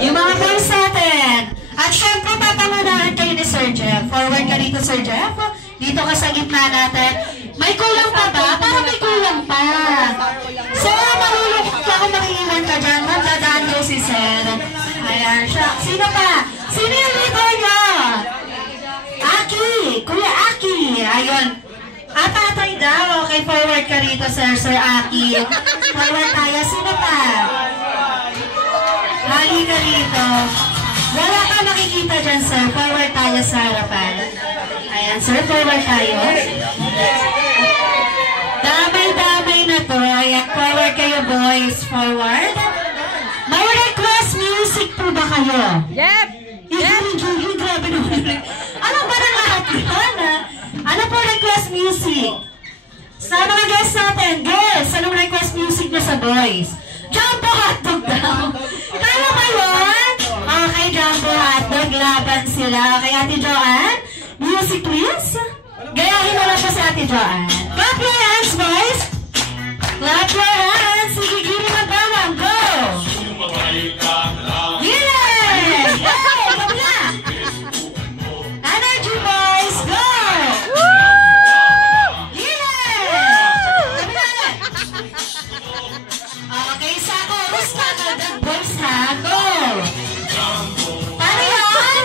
Yung mga boys natin. At syempre, papangunahan kayo ni Sir Jeff. Forward ka dito, Sir Jeff. Dito ka sa gitna natin. May kulang pa ba? Parang may kulang pa. So, malulungkot ako makiiwan ka dyan. Magdadaan daw si Sir. Ayan siya. Sino pa? Sino yung leader niya? Aki. Kuya Aki. Ayun. Tatay daw. Okay, forward ka rito, Sir Aki. Forward tayo. Sino pa? Hali ka rito. Wala ka nakikita dyan, Sir. Forward tayo sa harapan. Ayan, Sir. Forward tayo. Damay-damay na to. Ayan, forward kayo, boys. Forward. May request music po ba kayo? Yep! Yep! Grabe naman. Ano ba na lahat yan? Ano po request music? Sa mga guests natin, girls, anong request music nyo sa boys? Jumbo hotdog daw. Tama ba yun? Okay, Jumbo hotdog, laban sila. Okay, Ate Joanne, music please. Gayahin mo lang siya sa Ate Joanne. Clap your hands, boys. Clap your hands. Sige, gini na bawang. Go! Yeah! Yeah! Energy, boys. Go! Okay, sa chorus na agad, boys, ha? Go! Paano yan?